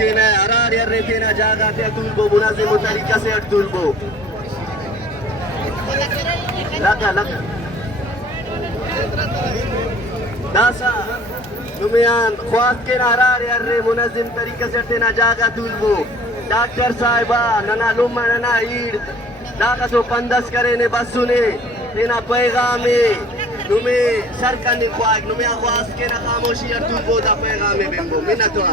kena arar yarre kena jaga te tulbo munazimu tarika se tulbo laka dasa numian khwas kena arar yarre munazim tarika se tena jaga tulbo doctor sahiba nana lumma nana eid daga so pandas kare ne basune tena paygame nume sarkani khwag nume khwas kena khamoshi ar tulbo da paygame bimbo minatwa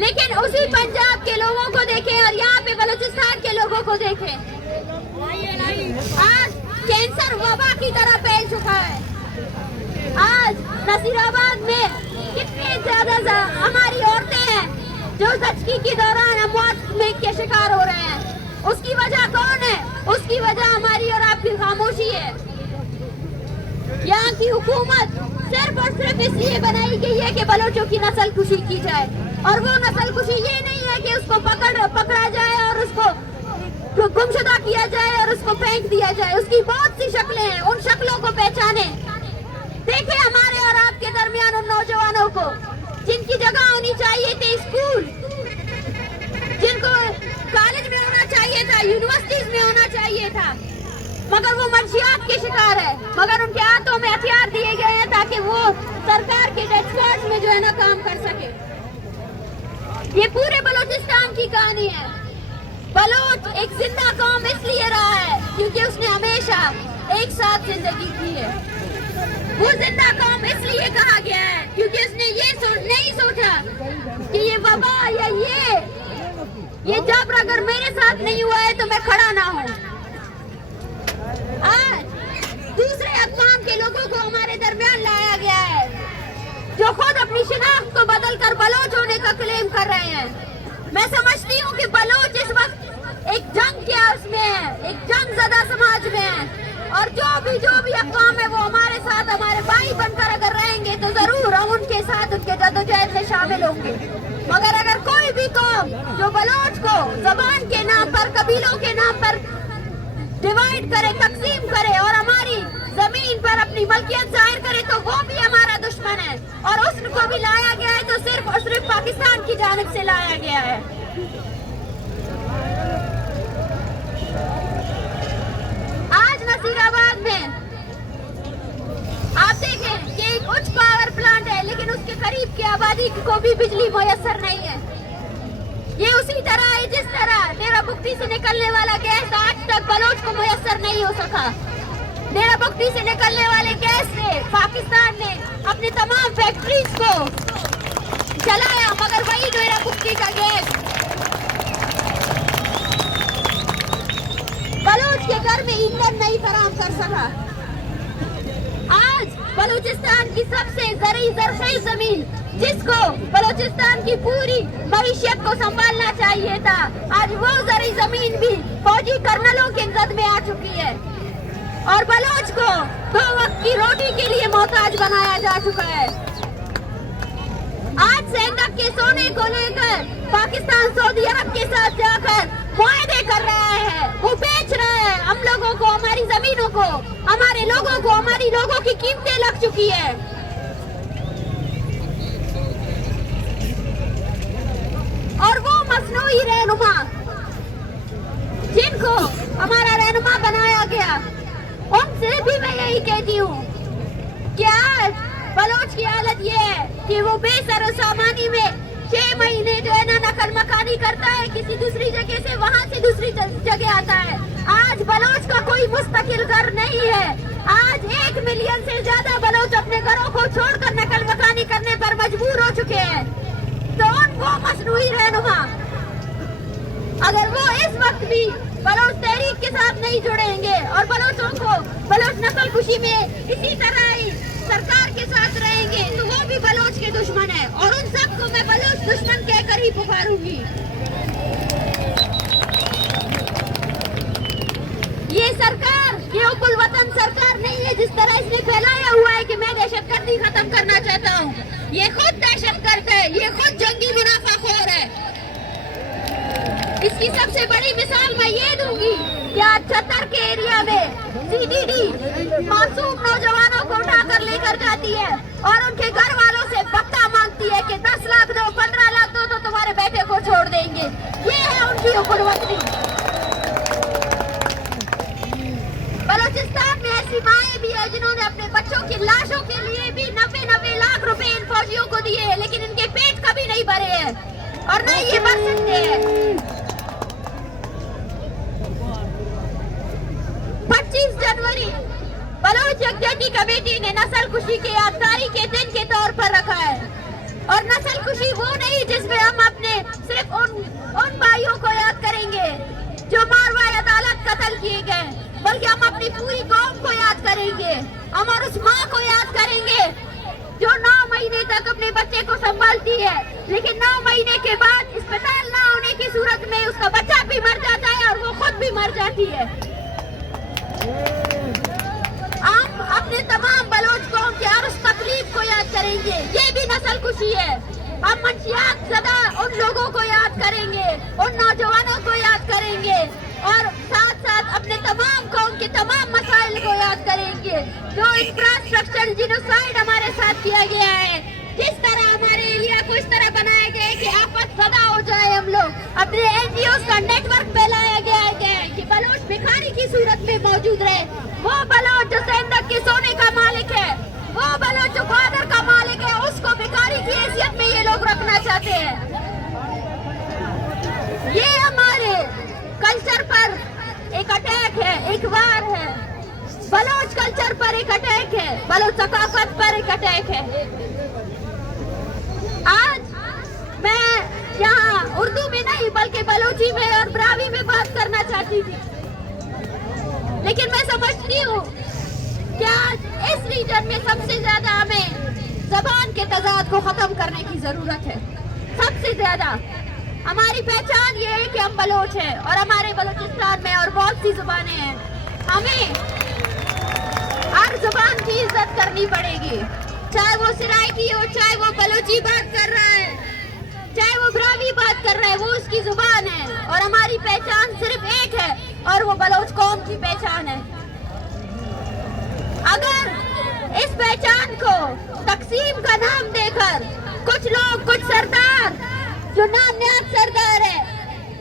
لیکن اسی پنجاب کے لوگوں کو دیکھیں اور یہاں پہ بلوچستان کے لوگوں کو دیکھیں. آج کینسر وبا کی طرح پھیل چکا ہے. آج نصیر آباد میں کتنے زیادہ ہماری عورتیں ہیں جو زچگی کے دوران اموات میں کے شکار ہو رہے ہیں. اس کی وجہ کون ہے؟ اس کی وجہ ہماری اور آپ کی خاموشی ہے. یہاں کی حکومت صرف اور صرف اس لیے بنائی گئی ہے کہ بلوچوں کی نسل کشی کی جائے, اور وہ نسل کشی یہ نہیں ہے کہ اس کو پکڑا جائے اور اس کو گمشدہ کیا جائے اور اس کو پھینک دیا جائے. اس کی بہت سی شکلیں ہیں, ان شکلوں کو پہچانے. دیکھیں ہمارے اور آپ کے درمیان ان نوجوانوں کو جن کی جگہ ہونی چاہیے تھی اسکول, جن کو کالج میں ہونا چاہیے تھا, یونیورسٹیز میں ہونا چاہیے تھا, مگر وہ منشیات کے شکار ہے. مگر ان کے ہاتھوں میں ہتھیار دیے گئے ہیں تاکہ وہ سرکار کے ڈیسک فورس میں جو ہے نا کام کر سکے. یہ پورے بلوچستان کی کہانی ہے. بلوچ ایک زندہ قوم اس لیے رہا ہے کیونکہ اس نے ہمیشہ ایک ساتھ زندگی کی ہے. وہ زندہ قوم اس لیے کہا گیا ہے کیونکہ اس نے یہ نہیں سوچا کہ یہ وبا یا یہ جبر اگر میرے ساتھ نہیں ہوا ہے تو میں کھڑا نہ ہوں. آج دوسرے اقوام کے لوگوں کو ہمارے درمیان لایا گیا ہے جو خود اپنی شناخت کو بدل کر بلوچ ہونے کا کلیم کر رہے ہیں. میں سمجھتی ہوں کہ بلوچ اس وقت ایک جنگ کے عرص میں ہے, ایک جنگ زدہ سماج میں ہے, اور جو بھی اقوام ہے وہ ہمارے ساتھ ہمارے بھائی بن کر اگر رہیں گے تو ضرور ہم ان کے ساتھ ان کے جدوجہد میں شامل ہوں گے. مگر اگر کوئی بھی قوم جو بلوچ کو زبان کے نام پر, قبیلوں کے نام پر ڈیوائیڈ کرے, تقسیم کرے اور ہماری زمین پر اپنی ملکیت ظاہر کرے تو وہ بھی ہمارا دشمن ہے. اور اس کو بھی لایا گیا ہے تو صرف اور صرف پاکستان کی جانب سے لایا گیا ہے. آج نصیر آباد میں آپ دیکھیں کہ ایک اچ پاور پلانٹ ہے لیکن اس کے قریب کی آبادی کو بھی بجلی میسر نہیں ہے. یہ اسی طرح ہے جس طرح ڈیرہ بگٹی سے نکلنے والا گیس آج تک بلوچ کو میسر نہیں ہو سکا. ڈیرہ بگٹی سے نکلنے والے گیس سے پاکستان نے اپنے تمام فیکٹریز کو چلایا, مگر وہی ڈیرہ بگٹی کا گیس بلوچ کے گھر میں ایندھن نہیں فراہم کر سکا. آج بلوچستان کی سب سے زرخیز زمین جس کو بلوچستان کی پوری معیشت کو سنبھالنا چاہیے تھا, آج وہ زرعی زمین بھی فوجی کرنلوں کے زد میں آ چکی ہے اور بلوچ کو 2 وقت کی روٹی کے لیے محتاج بنایا جا چکا ہے. آج سینڈک کے سونے کو لے کر پاکستان سعودی عرب کے ساتھ جا کر معاہدے کر رہا ہے, وہ بیچ رہا ہے ہم لوگوں کو, ہماری زمینوں کو, ہمارے لوگوں کو, ہماری لوگوں کی قیمتیں لگ چکی ہے. اور وہ مصنوعی رہنما جن کو ہمارا رہنما بنایا گیا, ان سے بھی میں یہی کہتی ہوں کہ آج بلوچ کی حالت یہ ہے کہ وہ بے سر و سامانی میں 6 مہینے جو ہے نا نقل مکانی کرتا ہے کسی دوسری جگہ سے, وہاں سے دوسری جگہ آتا ہے. آج بلوچ کا کوئی مستقل گھر نہیں ہے. آج 1 ملین سے زیادہ بلوچ اپنے گھروں کو چھوڑ کر نقل مکانی کرنے پر مجبور ہو چکے ہیں. تو ان کو مصنوعی رہنما اگر وہ اس وقت بھی بلوچ تحریک کے ساتھ نہیں جڑیں گے اور بلوچوں کو بلوچ نسل کشی میں اسی طرح ہی سرکار کے ساتھ رہیں گے تو وہ بھی بلوچ کے دشمن ہے, اور ان سب کو میں بلوچ دشمن کہہ کر ہی پکاروں گی. یہ سرکار یہ حب الوطن سرکار نہیں ہے جس طرح اس نے پھیلایا ہوا ہے کہ میں دہشت گردی ختم کرنا چاہتا ہوں. یہ خود دہشت گرد ہے, یہ خود جنگی منافع خور ہے. اس کی سب سے بڑی مثال میں یہ دوں گی کہ آج چھتر کے ایریا میں CDD معصوم نوجوانوں کو اٹھا کر لے کر جاتی ہے اور ان کے گھر والوں سے بکا مانگتی ہے کہ 10 لاکھ دو, 15 لاکھ دو تو تمہارے بیٹے کو چھوڑ دیں گے. یہ ہے ان کی حب الوطنی. بلوچستان میں ایسی مائیں بھی ہیں جنہوں نے اپنے بچوں کی لاشوں کے لیے بھی 90 لاکھ روپے ان فوجیوں کو دیے ہیں, لیکن ان کے پیٹ کبھی نہیں بھرے ہیں اور نہ یہ بھر سکتے ہیں. 25 جنوری بلوچ یکجہتی کمیٹی نے نسل کشی کے یادگاری کے دن کے طور پر رکھا ہے, اور نسل کشی وہ نہیں جس میں ہم اپنے صرف ان بھائیوں کو یاد کریں گے جو ماروائے عدالت قتل کیے گئے، بلکہ ہم اپنی پوری قوم کو یاد کریں گے، ہم اور اس ماں کو یاد کریں گے جو 9 مہینے تک اپنے بچے کو سنبھالتی ہے، لیکن 9 مہینے کے بعد اسپتال نہ ہونے کی صورت میں اس کا بچہ بھی مر جاتا ہے اور وہ خود بھی مر جاتی ہے۔ ہم اپنے تمام بلوچ قوم کی ہر اس تکلیف کو یاد کریں گے، یہ بھی نسل کشی ہے۔ ہم منشیات زدہ ان لوگوں کو یاد کریں گے، ان نوجوانوں کو یاد کریں گے، اور ساتھ ساتھ اپنے تمام قوم کے تمام مسائل کو یاد کریں گے جو انفراسٹرکچر جینوسائیڈ ہمارے ساتھ کیا گیا ہے، جس طرح ہمارے ایریا کو اس طرح بنایا گیا ہے کہ آفت زدہ ہو جائے، ہم لوگ اپنے NGOs کا نیٹ ورک پھیلایا گیا ہے کہ بلوچ بھکاری کی صورت میں موجود رہے۔ وہ بلوچ جو سندھ کے سونے کا مالک ہے، وہ بلوچ جو گوادر کا مالک ہے، اس کو بھکاری کی حیثیت میں یہ لوگ رکھنا چاہتے ہیں۔ یہ ہمارے کلچر پر ایک اٹیک ہے، ایک وار ہے، بلوچ کلچر پر ایک اٹیک ہے، بلوچ ثقافت پر ایک اٹیک ہے۔ آج میں یہاں اردو میں نہیں بلکہ بلوچی میں اور براوی میں بات کرنا چاہتی تھی، لیکن میں سمجھتی ہوں کہ آج اس ریجن میں سب سے زیادہ ہمیں زبان کے تضاد کو ختم کرنے کی ضرورت ہے۔ سب سے زیادہ ہماری پہچان یہ ہے کہ ہم بلوچ ہیں اور ہمارے بلوچستان میں اور بہت سی زبانیں ہیں، ہمیں ہر زبان کی عزت کرنی پڑے گی، چاہے وہ سرائکی ہو، چاہے وہ بلوچی بات کر رہا ہے، چاہے وہ براوی بات کر رہا ہے، وہ اس کی زبان ہے اور ہماری پہچان صرف ایک ہے اور وہ بلوچ قوم کی پہچان ہے۔ اگر اس پہچان کو تقسیم کا نام دے کر کچھ لوگ، کچھ سردار جو نامنیاد سردار ہے،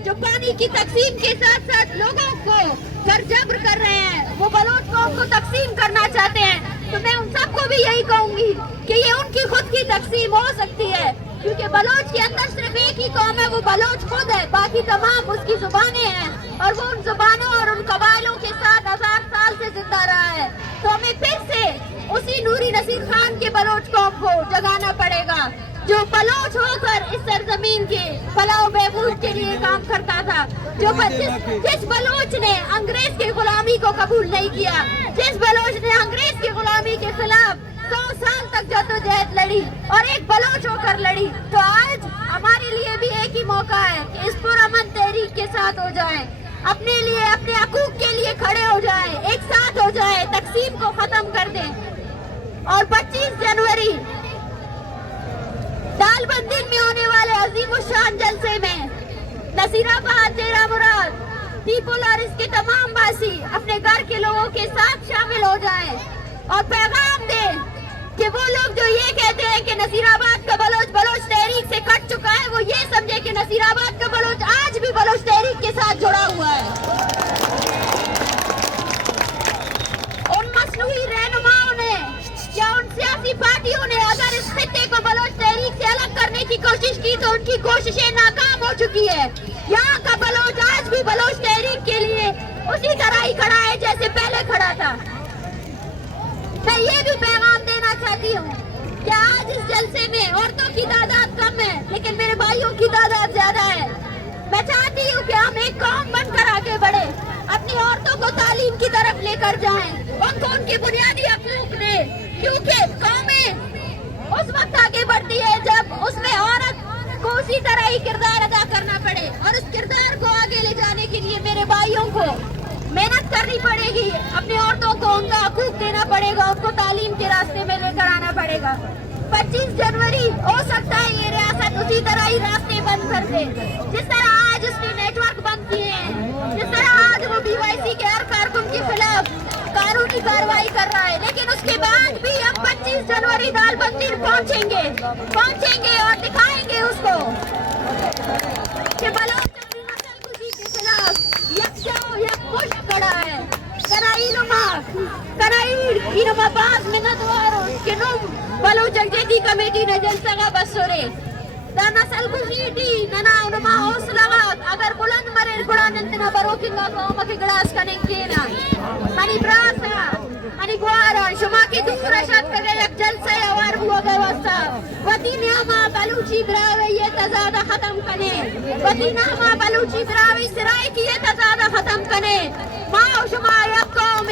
جو پانی کی تقسیم کے ساتھ ساتھ لوگوں کو جبر کر رہے ہیں، وہ بلوچ قوم کو تقسیم کرنا چاہتے ہیں، تو میں ان سب کو بھی یہی کہوں گی کہ یہ ان کی خود کی تقسیم ہو سکتی ہے، کیونکہ بلوچ کے اندر صرف ایک ہی قوم ہے، وہ بلوچ خود ہے، باقی تمام اس کی زبانیں ہیں اور وہ ان زبانوں اور ان قبائلوں کے ساتھ 1000 سال سے زندہ رہا ہے۔ تو ہمیں پھر سے اسی نوری نصیر خان کے بلوچ قوم کو جگانا پڑے گا جو بلوچ ہو کر اس سرزمین کے فلاح و بہبود کے لیے کام کرتا تھا، جس بلوچ نے انگریز کی غلامی کو قبول نہیں کیا، جس بلوچ نے انگریز کی غلامی کے خلاف 100 سال تک جدوجہد لڑی اور ایک بلوچ ہو کر لڑی، تو آج ہمارے لیے بھی ایک ہی موقع ہے کہ اس پرامن تحریک کے ساتھ ہو جائیں، اپنے لیے، اپنے حقوق کے لیے کھڑے ہو جائیں، ایک ساتھ ہو جائیں، تقسیم کو ختم کر دیں۔ اور 25 جنوری دال بندین میں ہونے والے عظیم الشان جلسے میں نصیر آباد، ڈیرہ مراد، پیپل اور اس کے تمام باسی اپنے گھر کے لوگوں کے ساتھ شامل ہو جائیں اور پیغام دیں کہ وہ لوگ جو یہ کہتے ہیں کہ نصیر آباد کا بلوچ تحریک سے کٹ چکا ہے، وہ یہ سمجھے کہ نصیر آباد کا بلوچ آج بھی بلوچ تحریک کے ساتھ جڑا ہوا ہے۔ ان مصنوعی رہنماؤں نے یا ان سیاسی پارٹیوں نے اگر اس خطے کو بلوچ تحریک سے الگ کرنے کی کوشش کی تو ان کی کوششیں ناکام ہو چکی ہے۔ یہاں کا بلوچ آج بھی بلوچ تحریک کے لیے اسی طرح ہی کھڑا ہے جیسے پہلے کھڑا تھا۔ میں یہ بھی پیغام دینا چاہتی ہوں کہ آج اس جلسے میں عورتوں کی تعداد کم ہے لیکن میرے بھائیوں کی تعداد زیادہ ہے۔ میں چاہتی ہوں کہ ہم ایک قوم بن کر آگے بڑھیں، اپنی عورتوں کو تعلیم کی طرف لے کر جائیں، ان کو ان کے بنیادی حقوق دیں، کیونکہ قومیں اس وقت آگے بڑھتی ہے جب اس میں عورت کو اسی طرح ہی کردار ادا کرنا پڑے، اور اس کردار کو آگے لے جانے کے لیے میرے بھائیوں کو محنت کرنی پڑے گی، اپنی عورتوں کو ان کا حقوق دینا پڑے گا، ان کو تعلیم کے راستے میں لے کر آنا پڑے گا۔ 25 جنوری ہو سکتا ہے یہ ریاست اسی طرح ہی راستے بند کر دے، جس طرح آج اس نے نیٹ ورک بند کیے ہیں، جس طرح آج وہ BYC کے ہر کارکن کے خلاف قانونی کارروائی کر رہا ہے، لیکن اس کے بعد بھی ہم 25 جنوری دال بندیر پہنچیں گے اور دکھائیں گے اس کو کہ بلوچ اپنی نسل کشی کے خلاف یک کھڑا ہے۔ کنائیڑ باز منتوارو کنم بلوچ جیتی کمیٹی نے جلسہ کا بسورے دا نسل کشیٹی ننا انما حوصلات اگر بلند مریر گڑا ننتنا بروکنگا قوم کے گلاس کننگ کینا منی براسا منی گوارا شما کی دور شد کگے یک جلسہ یوار بو گئے وستا و وتی نعمہ بلوچی براوی یہ تضاد ختم کنے وتی نعمہ بلوچی براوی سرائی کی یہ تضاد ختم کنے ما و شما یک قوم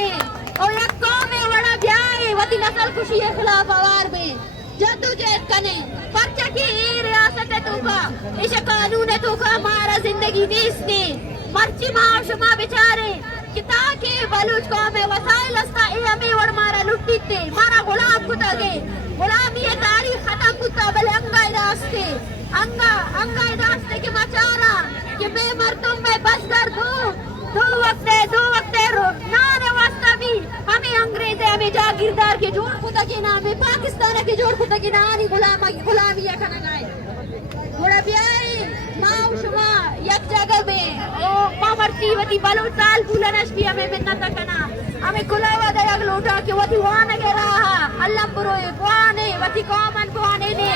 اور یک قوم وڑا بیائے وتی نسل کشی خلاف آوار میں جدوجہد کنے پرچہ کی ای ریاست تو کا اس قانون تو کا ہمارا زندگی نیستی مرچی ما و شما بچارے کہ تاکہ بلوچ قوم وسائل استا ای ہمیں وڑ مارا لٹی تے مارا غلام کتا گے غلامی تاریخ ختم کتا بلے انگائی راستے کے مچارا کہ میں مردوں میں بس در دو وقت نانے واسطہ بھی ہمیں انگریز ہمیں جاگیردار کے جوڑ خدا کے نام میں پاکستان کے جوڑ خدا کے نام غلامی اٹھانا گائے گوڑا بیائی ماں شما یک جگہ میں ماں مرچی وطی بلوچ سال بولنش بھی ہمیں منتا کنا ہمیں کلاوہ دا یک لوٹا کہ وطی وانا گے رہا اللہ بروئے وانے وطی قومن وانے نے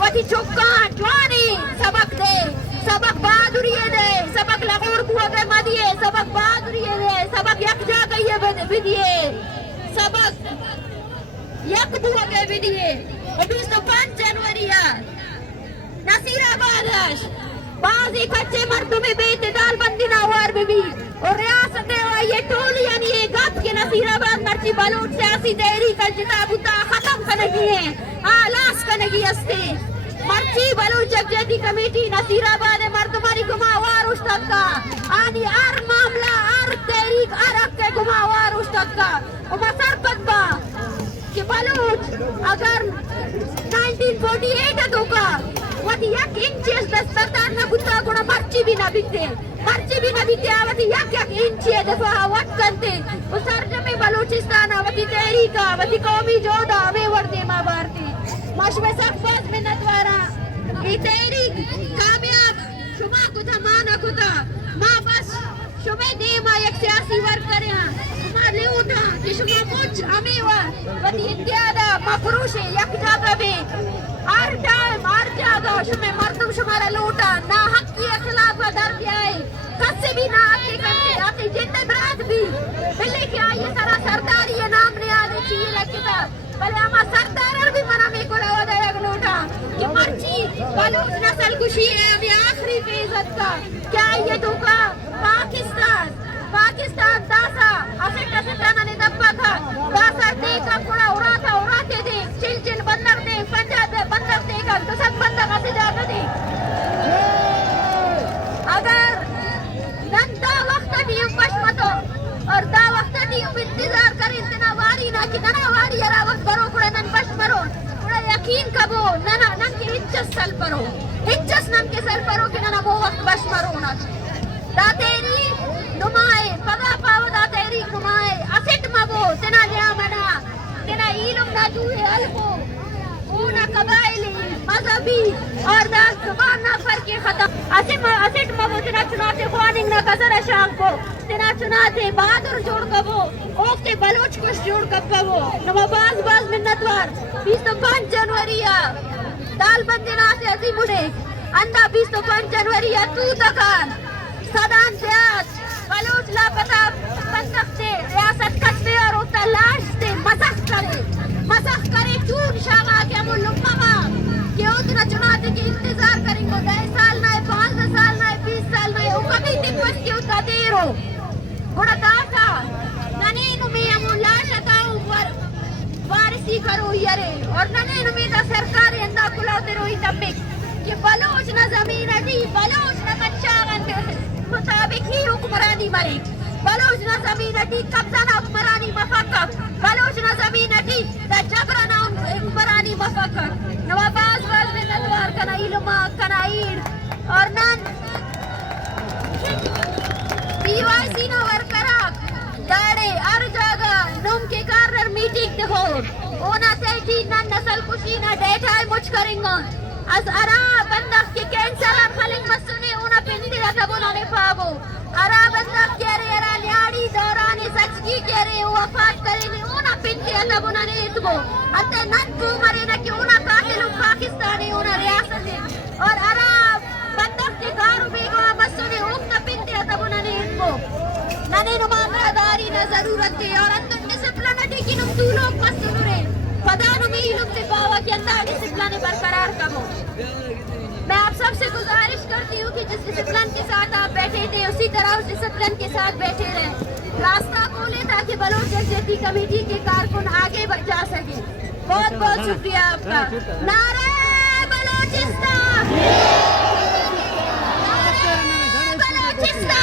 وطی چکان جوانے سبق دے سبق بہادریے دے سبق لغور بوا گئے مدیے سبق بہادریے دے سبق یک جگہ یہ بدیے سبق یک بوا گئے بدیے 25 جنوری نصیر آبادش بعضی کچے مردوں میں بے اعتدال بندی ناوار میں بھی اور ریاست یہ ٹولی یعنی یہ گپ کے نصیر آباد مرچی بلوچ سیاسی تحریک الجتاب تا ختم کنگی ہے آلاس کنگی استے مرچی بلوچ جگجیتی کمیٹی نصیر آباد مردمانی گماوار اشتد کا آنی ار معاملہ ار تحریک ار اکے گماوار اشتد کا وما سرپت با کہ بلوچ اگر 1948 تو کا وقتی یک انچیز دستردار نبوتا گونا مرچی بھی نبیتے آواتی یک انچی دفعہ وقت کرتے وہ سرجم بلوچستان آواتی تحریکا آواتی قومی جودا ہمیں وردے ماں بارتی مشوے سب باز منتوارا یہ تحریک کامیاب شما کتا مانا کتا ماں بس شما دیما یک سیاسی ورک کرے ہیں شما لے اٹھا کہ شما مجھ ہمیں وقتی انتیادہ مفروش یک جاگہ میں ہر ٹائم ہر جگہ شما مردم شمارا لوٹا نہ حق کی خلاف در بیائے کس سے بھی نہ آتے کرتے آتے جن برات بھی بلے کہ آئیے سارا سرداری یہ نام نے آنے چاہیے لکھتا بلے ہما سردار بھی منا میں کو لوا دیا لوٹا کہ مرچی بلوچ نسل کشی ہے ہمیں آخری فیضت کا کیا یہ تو کا پاکستان داسا اسٹانا نے دبا تھا داسا دے کا کڑا اڑاتے دے چل بندر دے پنجا دے بندر دے کا دسک بندر آتے جاتا دے اگر نن دا وقت دیو پشمتو اور دا وقت دیو انتظار کر اتنا واری نا کہ ننا واری یرا وقت برو کڑا نن پش برو کڑا یقین کبو نن کی ہچس سل پرو ہچس نن کے سل پرو کہ ننا وہ وقت پش مرو نا دا تیری نمائے پگا پاو دا تیری نمائے اسٹ مبو تنا لیا منا تنا ایلم نا جوہے الفو اونا قبائلی مذہبی اور دا زبان نا فرقی ختم اسٹ مبو تنا چناتے خواننگ نا قصر شام کو تنا چناتے بہادر جوڑ کبو اوکتے بلوچ کش جوڑ کبو نما باز منتوار 25 جنوری دال بندنا سے عظیم اڑے اندہ 25 جنوری تو دکان صدان زیاد بلوچ لاپتہ بندق سے ریاست کسبے اور اتر لاش سے مسخ کرے چون شاما کے امو لمبا کہ اتنا چناتے کے انتظار کریں گو 10 سال نائے 15 سال نائے 20 سال نائے او کبھی تکوش کی اتنا دیرو گوڑا داسا ننینو میں امو لاش اتاؤں وارسی کرو یرے اور ننینو میں دا سرکاری اندہ کلاوتے روئی تبک کہ بلوچ نہ زمین دی بلوچ نہ مچاغن مطابق ہی حکمرانی مرے بلوچ نہ زمین دی قبضہ نہ حکمرانی مفقق بلوچ نہ زمین دی دا جبرہ نہ حکمرانی مفقق نواباز میں ندوار کنا علماء کنا عید اور نن PYC نو ورکراک داڑے ار جاگا نوم کے کارر میٹنگ دخور اونا تحقیق نن نسل کشی نہ ڈیٹائی مچ کریں گا از ارا بندق کے کینسلان خلنگ مسنے اونا پندی رہتا بنانے پاو ارا بندق کہہ رہے ارا لیاڑی دورانے سچکی کہہ رہے وفات کرے لے اونا پندی رہتا بنانے اتبو اتے نن کو مرے نا کہ اونا قاتل پاکستانی اونا ریاست ہے اور ارا بندق کے کارو بیگو مسنے اونا پندی رہتا بنانے اتبو ننے نمامرہ داری نا ضرورت ہے اور اندر ڈسپلنٹی کی نم دو لوگ مسنو رہے پدانو میں ہی لوگ سے پاوا کیا سکتا ہے ڈسپلن برقرار کرو. میں آپ سب سے گزارش کرتی ہوں کہ جس ڈسپلن کے ساتھ آپ بیٹھے تھے اسی طرح اس ڈسپلن کے ساتھ بیٹھے رہیں. راستہ کھولیں تاکہ بلوچ یکجہتی کمیٹی کے کارکن آگے جا سکیں. بہت بہت شکریہ آپ کا. نعرہ بلوچستان، نعرہ بلوچستان.